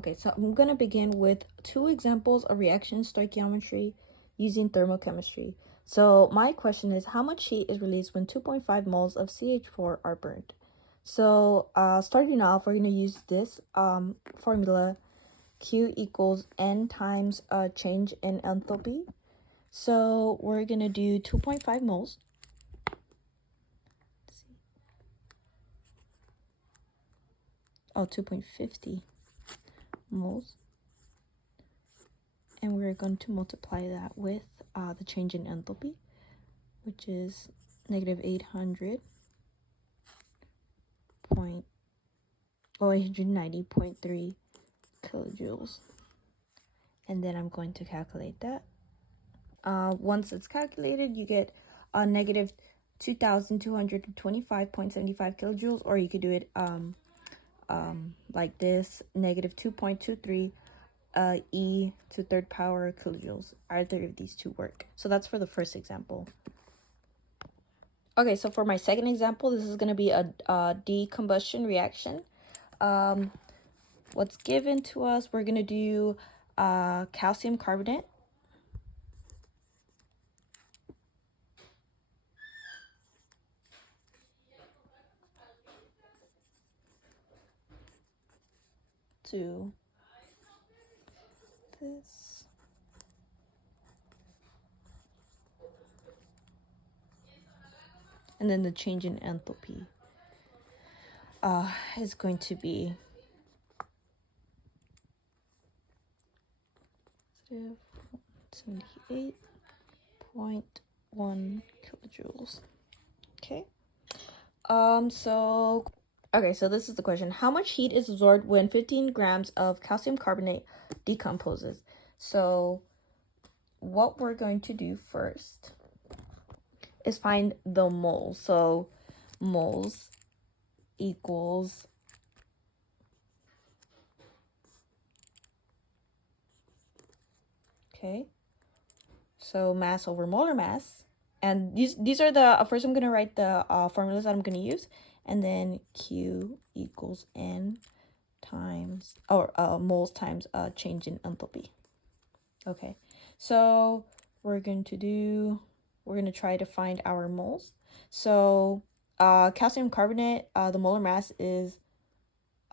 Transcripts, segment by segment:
Okay, so I'm going to begin with 2 examples of reaction stoichiometry using thermochemistry. So my question is, how much heat is released when 2.5 moles of CH4 are burned? So starting off, we're going to use this formula, Q equals N times change in enthalpy. So we're going to do 2.5 moles. Oh, 2.50 moles. And we're going to multiply that with the change in enthalpy, which is negative 890.3 kilojoules. And then I'm going to calculate that. Once it's calculated, you get negative 2,225.75 kilojoules, or you could do it like this, negative 2.23 e to third power kilojoules. Either of these two work. So that's for the first example. Okay, so for my second example, this is going to be a decombustion reaction. What's given to us, we're going to do calcium carbonate. To this. And then the change in enthalpy is going to be 78.1 kilojoules. Okay. So this is the question. How much heat is absorbed when 15 grams of calcium carbonate decomposes? So what we're going to do first is find the moles. So moles equals so mass over molar mass. And these are the first I'm going to write the formulas that I'm going to use, and then Q equals N times moles times change in enthalpy. Okay, so we're going to try to find our moles. So calcium carbonate, the molar mass is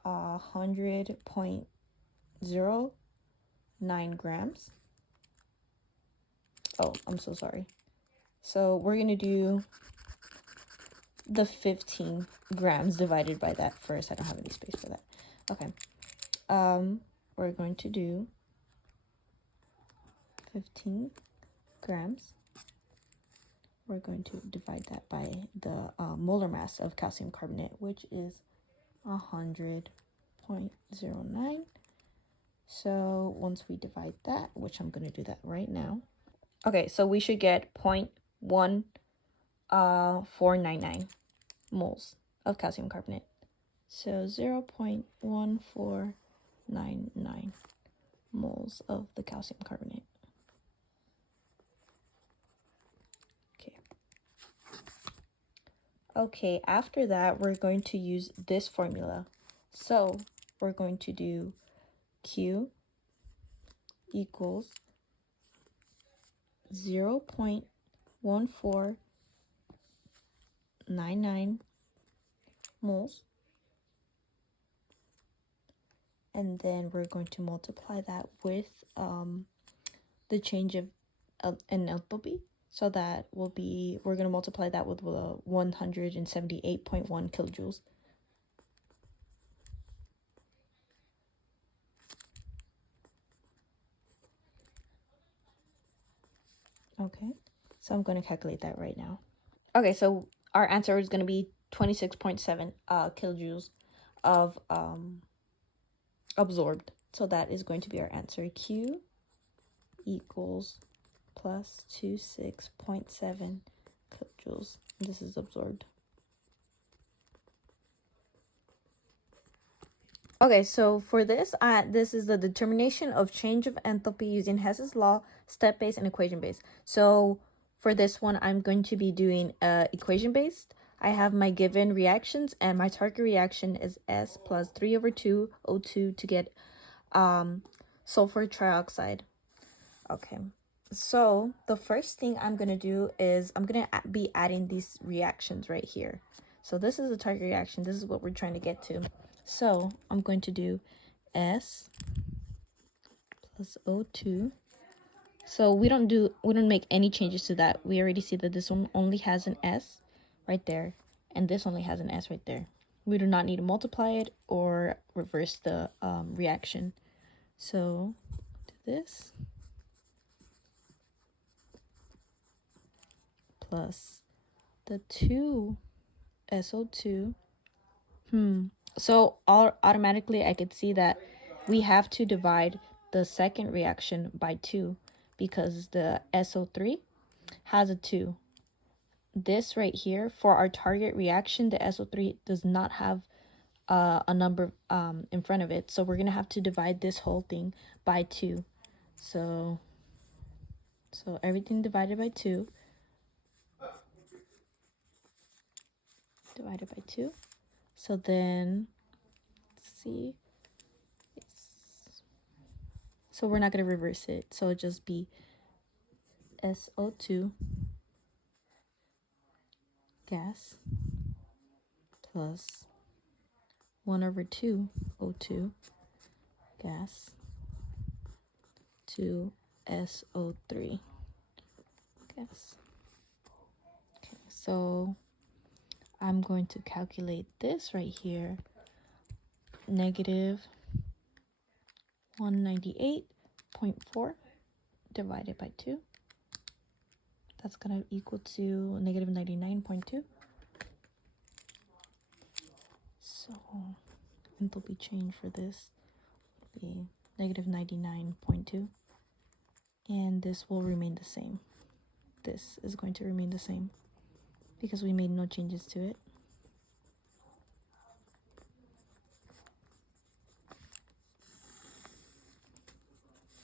100.09 grams. Oh, I'm so sorry. So we're going to do the 15 grams divided by that first. I don't have any space for that. Okay. We're going to do 15 grams. We're going to divide that by the molar mass of calcium carbonate, which is 100.09. So once we divide that, which I'm going to do that right now. Okay, so we should get 0.1499 moles of calcium carbonate. So 0.1499 moles of the calcium carbonate. Okay, after that, we're going to use this formula. So we're going to do Q equals 0.1499 moles. And then we're going to multiply that with the change of an enthalpy. So that will be, we're going to multiply that with 178.1 kilojoules. Okay, so I'm going to calculate that right now. Okay, so our answer is going to be 26.7 kilojoules of absorbed. So that is going to be our answer. Q equals plus 26.7 kilojoules. This is absorbed. Okay, so for this, this is the determination of change of enthalpy using Hess's law, step-based and equation-based. So for this one, I'm going to be doing equation-based. I have my given reactions, and my target reaction is S plus 3/2 O2 to get sulfur trioxide. Okay, so the first thing I'm gonna do is I'm gonna be adding these reactions right here. So this is the target reaction. This is what we're trying to get to. So I'm going to do S plus O2. So we don't make any changes to that. We already see that this one only has an S right there, and this only has an S right there. We do not need to multiply it or reverse the reaction. So do this plus the 2 SO2. So automatically I could see that we have to divide the second reaction by 2 because the SO3 has a 2. This right here, for our target reaction, the SO3 does not have a number in front of it. So we're going to have to divide this whole thing by 2. So everything divided by 2. Divided by 2. So then, let's see. So we're not going to reverse it. So it'll just be SO2 gas plus 1/2 O2 gas to SO3 gas. Okay, so I'm going to calculate this right here. Negative 198.4 divided by 2. That's going to equal to negative 99.2. So enthalpy change for this would be negative 99.2. And this will remain the same. This is going to remain the same because we made no changes to it.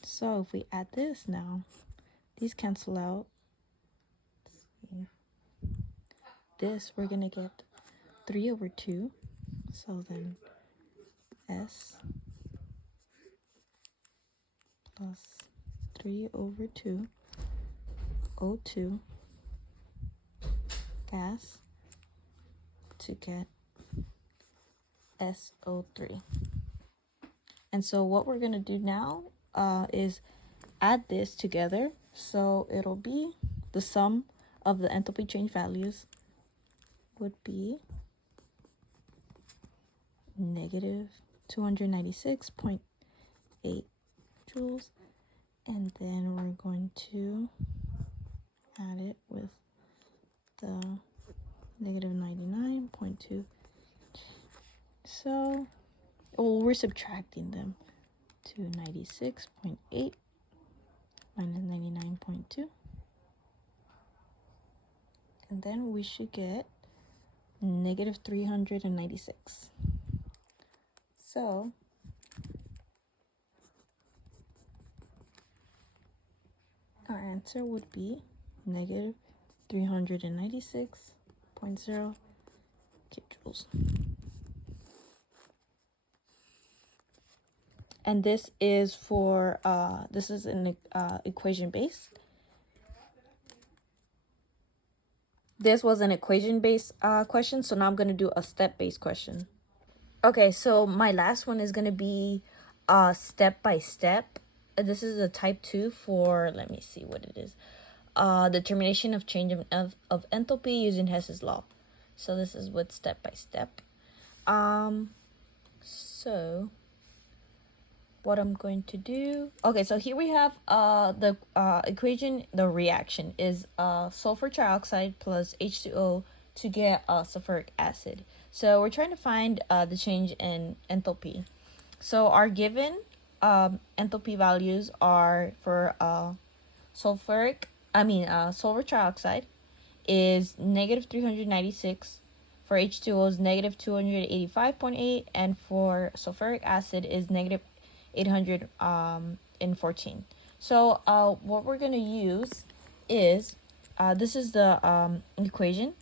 So if we add this now, these cancel out. Let's see. This, we're going to get 3/2. So then S plus 3/2 O2 gas to get SO3. And so what we're going to do now is add this together. So it'll be the sum of the enthalpy change values would be negative 296.8 joules. And then we're going to add it with the negative 99.2. So, well, we're subtracting them to 96.8 minus 99.2. And then we should get negative 396. So, our answer would be negative 396.0 kilojoules. And this is for, this is an equation base. This was an equation-based question, so now I'm going to do a step-based question. Okay, so my last one is going to be step-by-step. This is a type 2 for, let me see what it is. Determination of change of enthalpy using Hess's law. So this is with step-by-step. So what I'm going to do, okay, so here we have the equation. The reaction is sulfur trioxide plus H2O to get sulfuric acid. So we're trying to find the change in enthalpy. So our given enthalpy values are for sulfur trioxide is negative 396. For H2O is negative 285.8, and for sulfuric acid is negative 814. So what we're going to use is, this is the equation.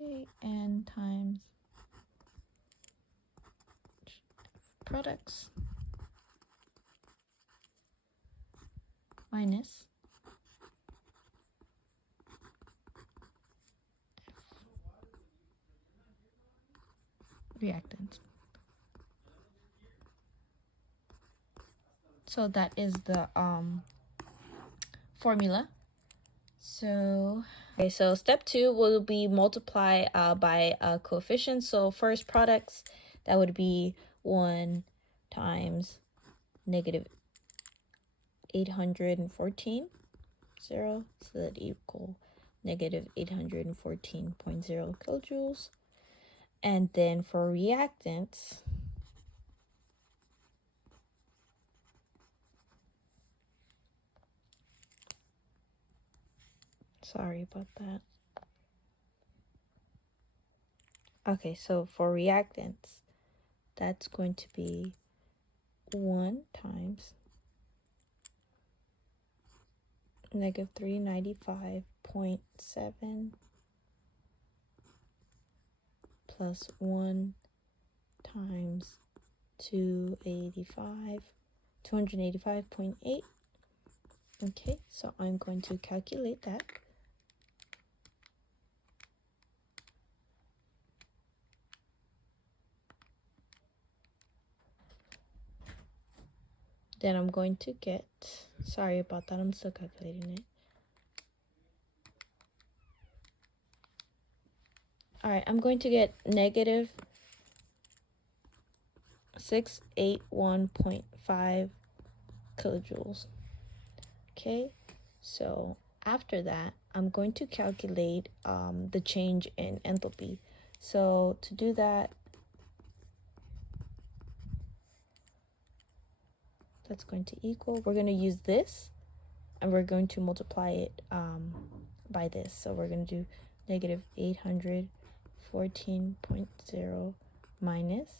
Okay, n times products minus reactants. So that is the formula. So okay, so step 2 will be multiply by coefficient. So first products, that would be 1 times negative 814, 0, so that equal negative 814.0 kilojoules. And then for reactants, sorry about that. Okay, so for reactants, that's going to be 1 times negative 395.7 plus 1 times 285.8. Okay, so I'm going to calculate that. Then I'm going to get, sorry about that, I'm still calculating it. All right, I'm going to get negative 681.5 kilojoules. Okay, so after that, I'm going to calculate the change in enthalpy. So to do that, that's going to equal, we're going to use this, and we're going to multiply it by this. So we're going to do negative 814.0 minus,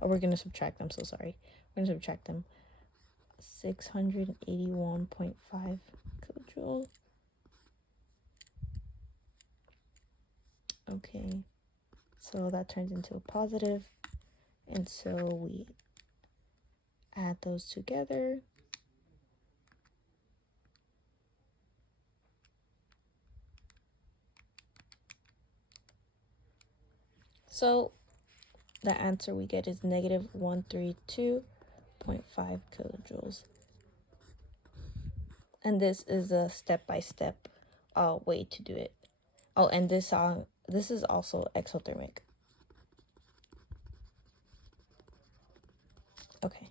or we're going to subtract, I'm so sorry. We're going to subtract them. 681.5 kilojoules. Okay, so that turns into a positive, and so we add those together. So the answer we get is negative 132.5 kilojoules. And this is a step-by-step way to do it. Oh, and this is also exothermic. Okay.